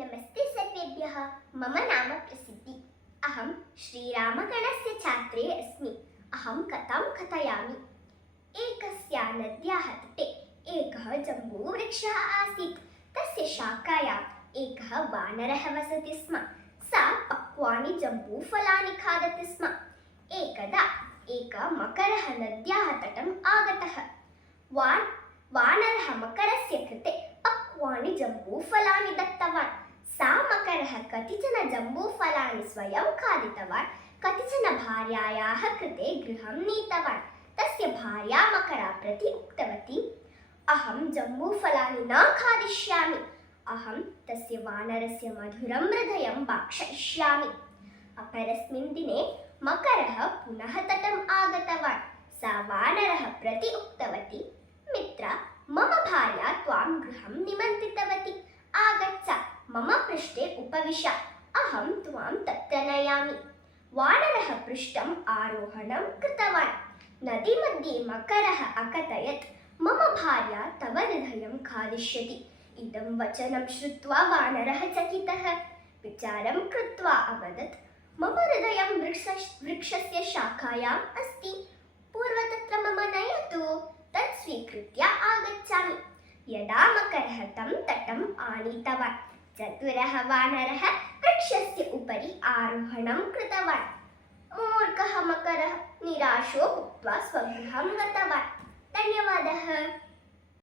नमस्ते सर्वेभ्यः। मम नाम प्रसिद्धि। अहं श्रीरामगणस्य छात्रे अस्मि। अहं कथां कथयामि। एकस्यां नद्याः तटे एकः जम्बूवृक्षः आसीत्। तस्य शाखायाम् एकः वानरः वसति स्म। सः पक्वानि जम्बूफलानि खादति स्म। एकदा एकः मकरः नद्याः तटम् आगतः। वानरः मकरस्य कृते पक्वानि जम्बूफलानि दत्तवान्। सा मकरः कतिचन जम्बूफलानि स्वयं खादितवान्, कतिचन भार्यायाः कृते गृहं नीतवान्। तस्य भार्या मकरा प्रति उक्तवती, अहं जम्बूफलानि न खादिष्यामि। अहं तस्य वानरस्य मधुरं हृदयं भक्षयिष्यामि। अपरस्मिन् दिने मकरः पुनः तटम् आगतवान्। सा वानरः प्रति उक्तवती, मित्र, मम भार्या त्वां गृहं निमन्त्रितवती। आगच्छ, मम पृष्ठे उपविश, अहं त्वां तत्र नयामि। वानरः पृष्ठम् आरोहणं कृतवान्। नदीमध्ये मकरः अकथयत्, मम भार्या तव हृदयं खादिष्यति। इदं वचनं श्रुत्वा वानरः चकितः। विचारं कृत्वा अवदत्, मम हृदयं वृक्षस्य शाखायाम् अस्ति। पूर्वतत्र मम नयतु, तत् स्वीकृत्य आगच्छामि। यदा मकरः तं तटम् आनीतवान्, चतुरः वानरः वृक्षस्य उपरि आरोहणं कृतवान्। मूर्खः मकरः निराशो भूत्वा स्वगृहं गतवान्। धन्यवादः।